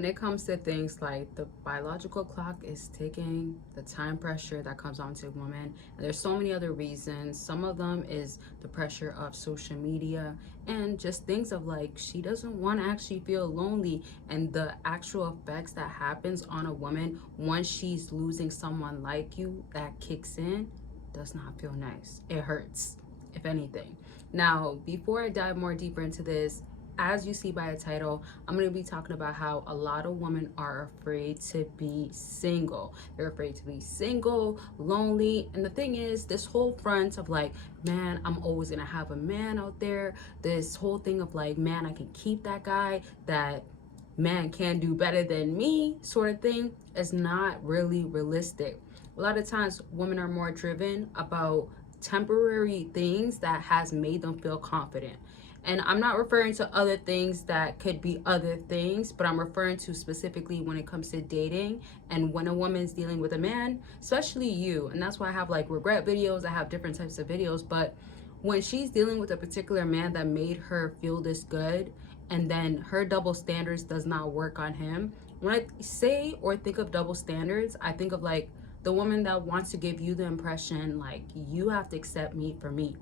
when it comes to things like the biological clock is ticking, the time pressure that comes onto women, and there's so many other reasons. Some of them is the pressure of social media and just things of like she doesn't want to actually feel lonely, and the actual effects that happens on a woman once she's losing someone like you that kicks in does not feel nice. It hurts, if anything. Now, before I dive more deeper into this, as you see by the title, I'm going to be talking about how a lot of women are afraid to be single. They're afraid to be single, lonely. And the thing is, this whole front of like, man, I'm always going to have a man out there. This whole thing of like, man, I can keep that guy, that man can do better than me sort of thing is not really realistic. A lot of times women are more driven about temporary things that has made them feel confident. And I'm not referring to other things that could be other things, but I'm referring to specifically when it comes to dating and when a woman's dealing with a man, especially you. And that's why I have like regret videos, I have different types of videos. But when she's dealing with a particular man that made her feel this good, and then her double standards does not work on him. When I say or think of double standards, I think of like the woman that wants to give you the impression like you have to accept me for me.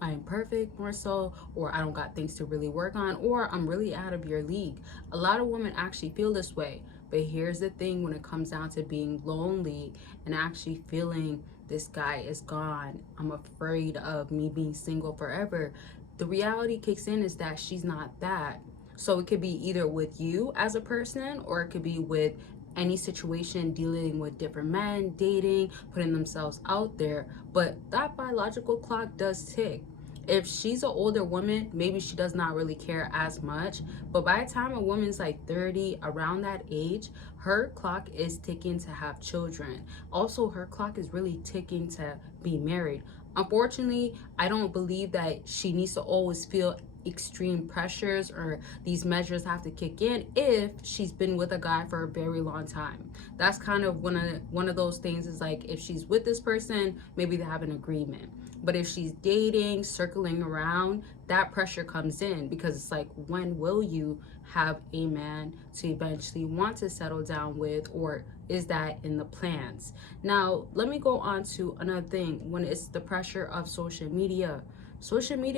I'm perfect, more so, or I don't got things to really work on, or I'm really out of your league. A lot of women actually feel this way. But here's the thing, when it comes down to being lonely and actually feeling this guy is gone, I'm afraid of me being single forever. The reality kicks in is that she's not that. So it could be either with you as a person, or it could be with any situation dealing with different men, dating, putting themselves out there. But that biological clock does tick. If she's an older woman, maybe she does not really care as much. But by the time a woman's like 30, around that age, her clock is ticking to have children. Also, her clock is really ticking to be married. Unfortunately, I don't believe that she needs to always feel extreme pressures or these measures have to kick in if she's been with a guy for a very long time. That's kind of one of those things is like if she's with this person, maybe they have an agreement. But if she's dating, circling around, that pressure comes in because it's like, when will you have a man to eventually want to settle down with, or is that in the plans? Now, let me go on to another thing. When it's the pressure of social media,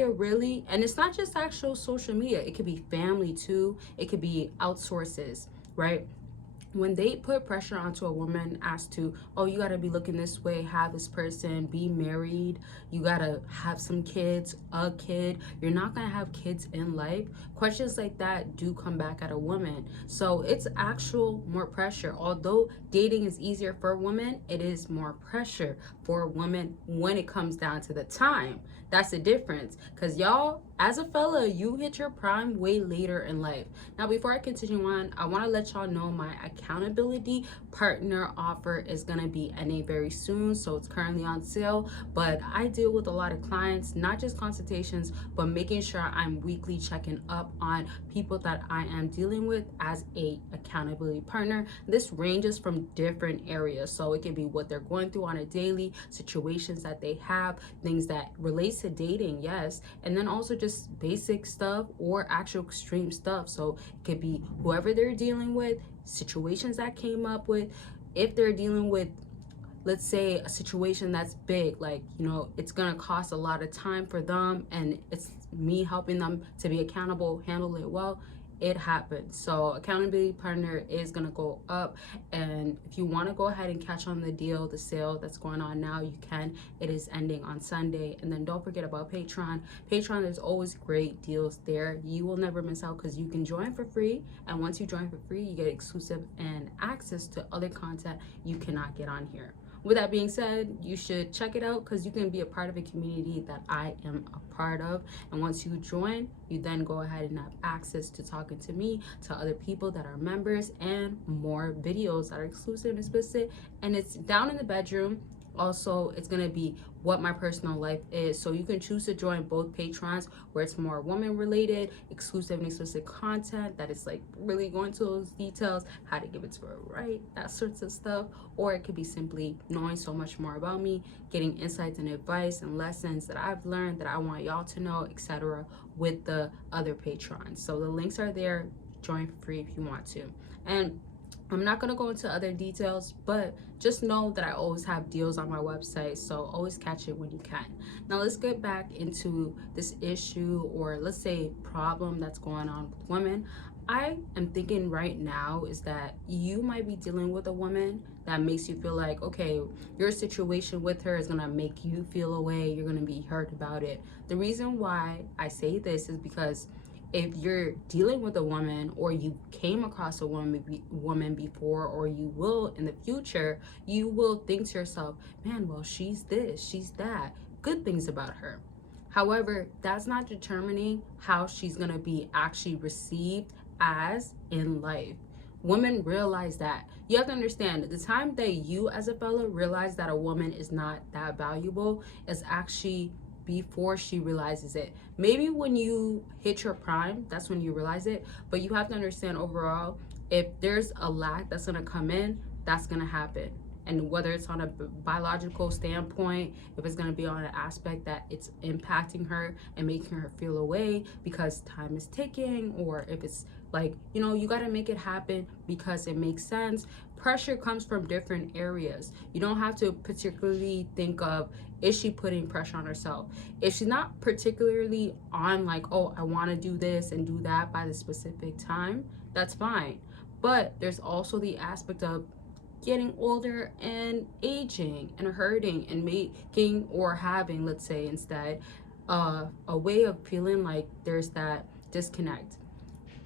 really, and it's not just actual social media, it could be family too, it could be outsources, right? When they put pressure onto a woman as to, oh, you gotta be looking this way, have this person, be married, you gotta have some kids, a kid, you're not gonna have kids in life. Questions like that do come back at a woman. So it's actual more pressure. Although dating is easier for a woman, it is more pressure for a woman when it comes down to the time. That's the difference. Because y'all, as a fella, you hit your prime way later in life. Now, before I continue on, I want to let y'all know my accountability partner offer is going to be ending very soon. So it's currently on sale. But I deal with a lot of clients, not just consultations, but making sure I'm weekly checking up on people that I am dealing with as a accountability partner. This ranges from different areas. So it can be what they're going through on a daily, situations that they have, things that relates to dating, yes, and then also just basic stuff or actual extreme stuff. So it could be whoever they're dealing with, situations that came up with, if they're dealing with, let's say, a situation that's big, like, you know, it's gonna cost a lot of time for them and it's me helping them to be accountable, handle it well. It happens. So accountability partner is gonna go up, and if you want to go ahead and catch on the deal, the sale that's going on now, you can. It is ending on Sunday. And then don't forget about Patreon. There's always great deals there. You will never miss out because you can join for free, and once you join for free, you get exclusive and access to other content you cannot get on here. With that being said, you should check it out because you can be a part of a community that I am a part of. And once you join, you then go ahead and have access to talking to me, to other people that are members, and more videos that are exclusive and explicit. And it's down in the bedroom. Also, it's going to be what my personal life is. So you can choose to join both Patrons, where it's more woman related, exclusive and explicit content that is like really going to those details, how to give it to her right, that sorts of stuff. Or it could be simply knowing so much more about me, getting insights and advice and lessons that I've learned that I want y'all to know, etc., with the other Patrons. So the links are there. join for free if you want to. And I'm not going to go into other details, but just know that I always have deals on my website, so always catch it when you can. Now let's get back into this issue, or let's say problem that's going on with women. I am thinking right now is that you might be dealing with a woman that makes you feel like, okay, your situation with her is gonna make you feel a way, you're gonna be hurt about it. The reason why I say this is because if you're dealing with a woman, or you came across a woman before, or you will in the future, you will think to yourself, man, well, she's this, she's that, good things about her. However, that's not determining how she's gonna be actually received as in life. Women realize that. You have to understand, the time that you as a fella realize that a woman is not that valuable is actually before she realizes it. Maybe when you hit your prime, that's when you realize it. But you have to understand, overall, if there's a lack that's gonna come in, that's gonna happen. And whether it's on a biological standpoint, if it's going to be on an aspect that it's impacting her and making her feel away because time is ticking, or if it's like, you know, you got to make it happen because it makes sense. Pressure comes from different areas. You don't have to particularly think of, is she putting pressure on herself? If she's not particularly on like, oh, I want to do this and do that by the specific time, that's fine. But there's also the aspect of getting older and aging and hurting and making, or having, let's say instead, a way of feeling like there's that disconnect.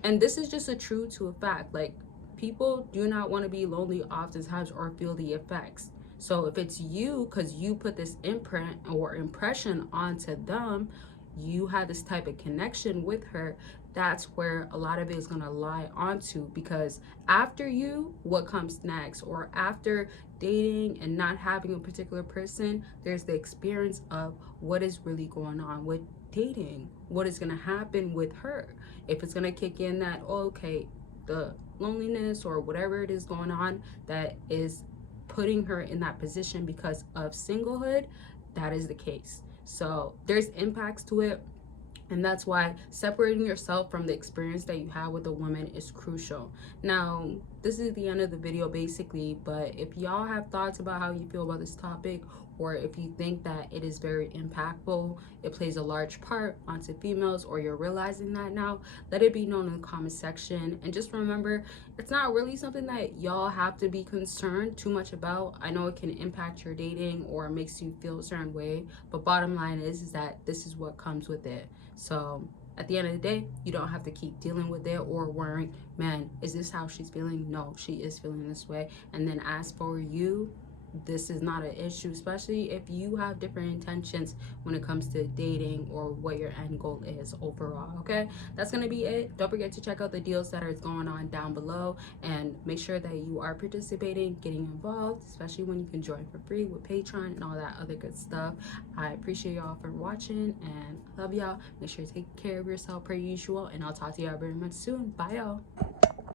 And this is just a true to a fact. Like, people do not want to be lonely oftentimes or feel the effects. So if it's you, because you put this imprint or impression onto them, you had this type of connection with her, that's where a lot of it is going to lie onto. Because after you, what comes next? Or after dating and not having a particular person, there's the experience of what is really going on with dating, what is going to happen with her. If it's going to kick in that, oh, okay, the loneliness or whatever it is going on that is putting her in that position because of singlehood, that is the case. So there's impacts to it. And that's why separating yourself from the experience that you have with a woman is crucial. Now, this is the end of the video basically, but if y'all have thoughts about how you feel about this topic, or if you think that it is very impactful, it plays a large part onto females, or you're realizing that now, let it be known in the comment section. And just remember, it's not really something that y'all have to be concerned too much about. I know it can impact your dating or makes you feel a certain way, but bottom line is that this is what comes with it. So at the end of the day, you don't have to keep dealing with it or worrying, man, is this how she's feeling? No, she is feeling this way. And then as for you, this is not an issue, especially if you have different intentions when it comes to dating or what your end goal is overall. Okay, that's gonna be it. Don't forget to check out the deals that are going on down below, and make sure that you are participating, getting involved, especially when you can join for free with Patreon and all that other good stuff. I appreciate y'all for watching and love y'all. Make sure to take care of yourself per usual, and I'll talk to y'all very much soon. Bye y'all.